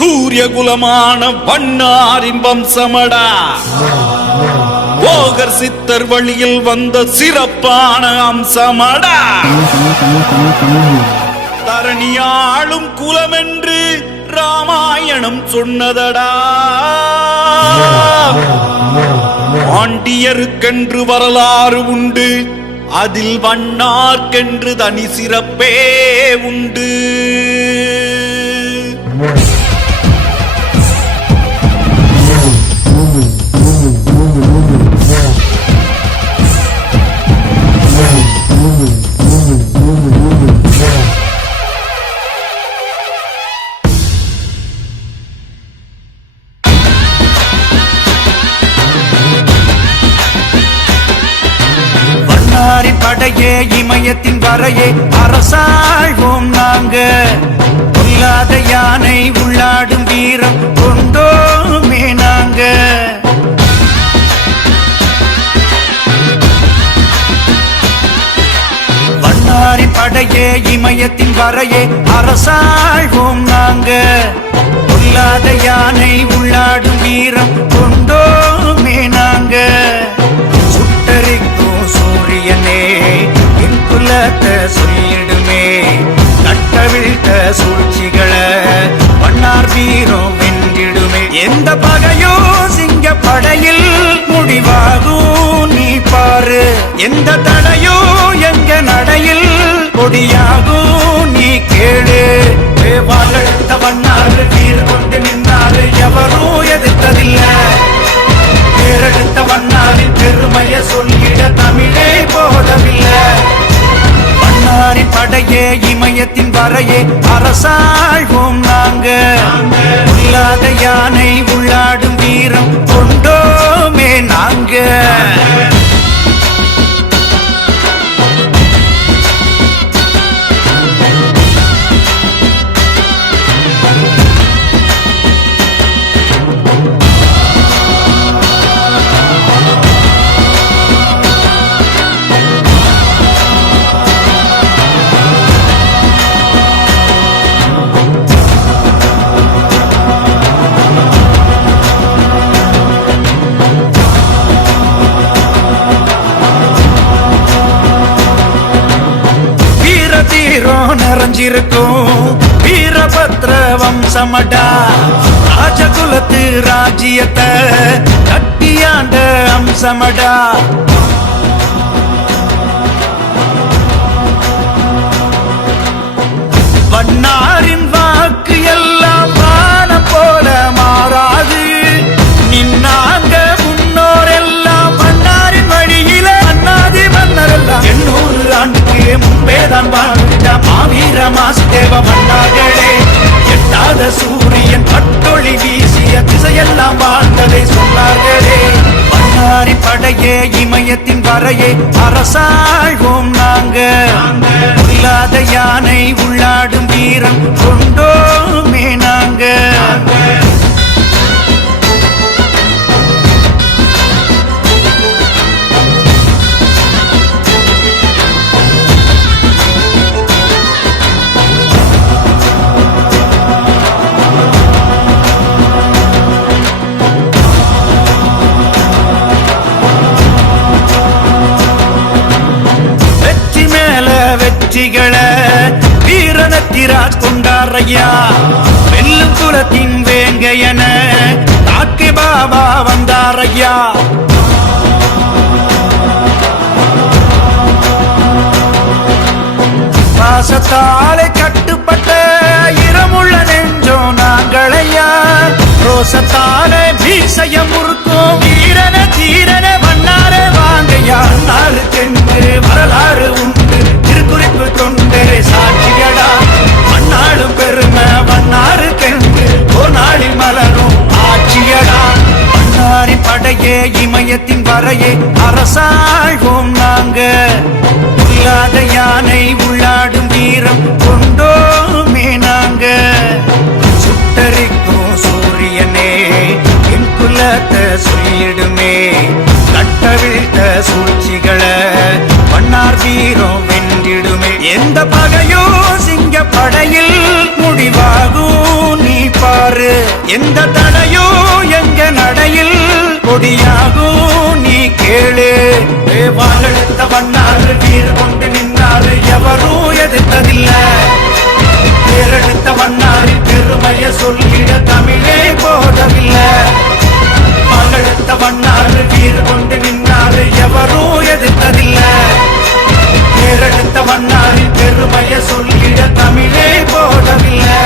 சூரிய குலமான வண்ணாரின் வம்சமடா. போகர் சித்தர் வழியில் வந்த சிறப்பான அம்சமடா. தரணியாளும் குலம் என்று ராமாயணம் சொன்னதடா. பாண்டியருக்கென்று வரலாறு உண்டு, அதில் வண்ணார்க்கென்று தனி சிறப்பே உண்டு. படையே இமயத்தின் வரையே அரசாழ்வோம் நாங்க. கொல்லாத யானை உள்ளாடும் வீரம் கொண்டோமே நாங்க. வண்ணாரி படையே இமயத்தின் வரையே அரசாழ்வோம் நாங்க. கொல்லாத யானை உள்ளாடும் வீரம் கொண்டோமே நாங்க. சுட்டரிக்கும் சூரியனே என் குலத்தை சொல்லிடுமே. நட்டவிழ்த்த சூழ்ச்சிகளை வண்ணார் வீரம் வென்றிடுமே. எந்த பகையோ சிங்க படையில் முடிவாகும் நீ பாரு. எந்த தடையோ எங்க நடையில் கொடியாகும் நீ கேளு. வாழ்த்த வண்ணாறு வீர் கொண்டு நின்றாரு எவரும் எதிர்த்ததில்லை. பேரெடுத்த வண்ணாரின் பெருமைய சொல்லிட தமிழே போதவில்லை. வண்ணாரின் படையே இமயத்தின் வரையே அரசாழ்வோம் நாங்க. உள்ளாத யானை உள்ளாடும் வீரம் கொண்டோமே நாங்க. நிறைஞ்சிருக்கும் வீரபத்ர வம்சமடா. ராஜகுலத்து ராஜ்யத்தை கட்டியாண்ட அம்சமடா. வண்ணாரின் வாக்கு எல்லாம் வானம் போல மாறாது. நின்னாங்க முன்னோர் எல்லாம் வண்ணாரின் வழியில அண்ணாதி மன்னர் எல்லாம் 800 ஆண்டுக்கு முன்பேதான் வாழ்ந்த மாவீர மாசுதேவ மன்னார்களே. எட்டாத சூரியன் பட்டொளி வீசிய திசையெல்லாம் வாழ்ந்ததை சொன்னார்களே. வண்ணாரி படையே இமயத்தின் வரையே அரசாழ்வோம் நாங்க. உள்ளாத யானை உள்ளாடும் வீரம் கொண்டோமே நாங்க. வெற்றிகளை வீரனத்திராஜ் கொண்டாரையா. வெல்லும் குலத்தின் வேங்கையன தாக்கே பாபா வந்தாரையா. பாசத்தாலே கட்டுப்பட்ட இரமுள்ள நெஞ்சோம் நாங்களையா. ரோசத்தாலே மீசையம் முறுக்கும் வீரன தீரன வண்ணாரே வாங்கையா. நாளுக்கென்று வரலாறு உண்டு, திருக்குறிப்பு தொண்டரை சாட்சியடா. மண்ணாடும் பெருமை வண்ணாருக்கென்று ஒரு நாளில் மலரும் ஆட்சியடா. வண்ணாரின் படையே இமயத்தின் வரையே அரசாழ்வோம் நாங்க. உள்ளாத யானை உள்ளாடும் வீரம் கொண்டோமே நாங்க. சுட்டரிக்கும் சூரியனே என் குலத்தை சொல்லிடுமே. நட்டவிழ்த்த சூழ்ச்சிகளை வண்ணார் வீரம் வென்றிடுமே. எந்த பகையோ சிங்க படையில் முடிவாகும் நீ பாரு எந்த தடையும் எங்க நடையில் கொடியாகும் நீ கேளு வாழெடுத்த வண்ணாறு வீறு கொண்டு நின்னாரு எவரும் எதிர்த்ததில்ல பேரெடுத்த வண்ணாரி பெருமைய சொல்லிட தமிழே போதவில்லை வாழெடுத்த வண்ணாறு வீறு கொண்டு நின்னாரு எவரும் எதிர்த்ததில்ல பேரெடுத்த வண்ணாரி பெருமைய சொல்லிட தமிழே போதவில்லை